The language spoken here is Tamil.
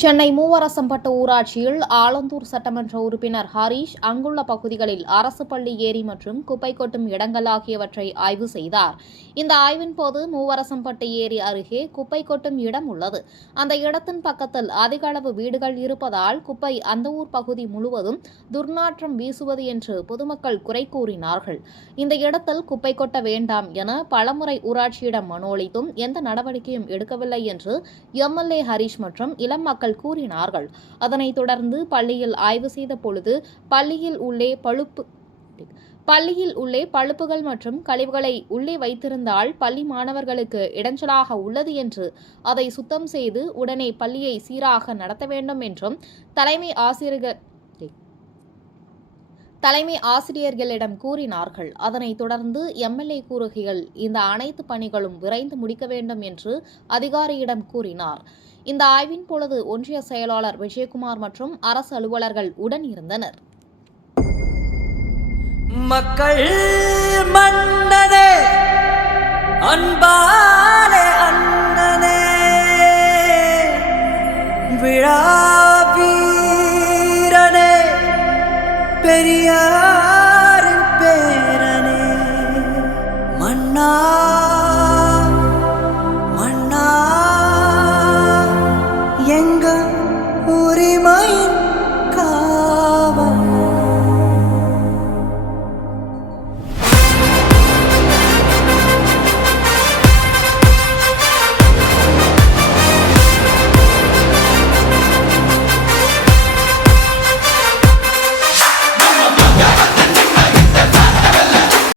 சென்னை மூவரசம்பட்டு ஊராட்சியில் ஆலந்தூர் சட்டமன்ற உறுப்பினர் ஹரீஷ் அங்குள்ள பகுதிகளில் அரசு பள்ளி ஏரி மற்றும் குப்பை கொட்டும் இடங்கள் ஆகியவற்றை ஆய்வு செய்தார். இந்த ஆய்வின் போது மூவரசம்பட்டு ஏரி அருகே குப்பை கொட்டும் இடம் உள்ளது. அந்த இடத்தின் பக்கத்தில் அதிக அளவு வீடுகள் இருப்பதால் குப்பை அந்த ஊர் பகுதி முழுவதும் துர்நாற்றம் வீசுவது என்று பொதுமக்கள் குறை கூறினார்கள். இந்த இடத்தில் குப்பை கொட்ட வேண்டாம் என பலமுறை ஊராட்சியிடம் மனு அளித்தும் எந்த நடவடிக்கையும் எடுக்கவில்லை என்று எம்எல்ஏ ஹரீஷ் மற்றும் இளம் மக்கள் கூறினார்கள். அதனைத் தொடர்ந்து பள்ளியில் ஆய்வு செய்த பொழுது பள்ளியில் உள்ளே பழுப்புகள் மற்றும் கழிவுகளை உள்ளே வைத்திருந்தால் பள்ளி மாணவர்களுக்கு இடைஞ்சலாக உள்ளது என்று அதை சுத்தம் செய்து உடனே பள்ளியை சீராக நடத்த வேண்டும் என்றும் தலைமை ஆசிரியர்களிடம் கூறினார்கள். அதனைத் தொடர்ந்து எம்எல்ஏ கூறுகையில் இந்த அனைத்து பணிகளும் விரைந்து முடிக்க வேண்டும் என்று அதிகாரியிடம் கூறினார். இந்த ஆய்வின் பொழுது ஒன்றிய செயலாளர் விஜயகுமார் மற்றும் அரசு அலுவலர்கள் உடன் இருந்தனர். மக்கள் மன்னனே, அன்பாலே அண்ணனே, விழா வீரனே, பெரியாரே,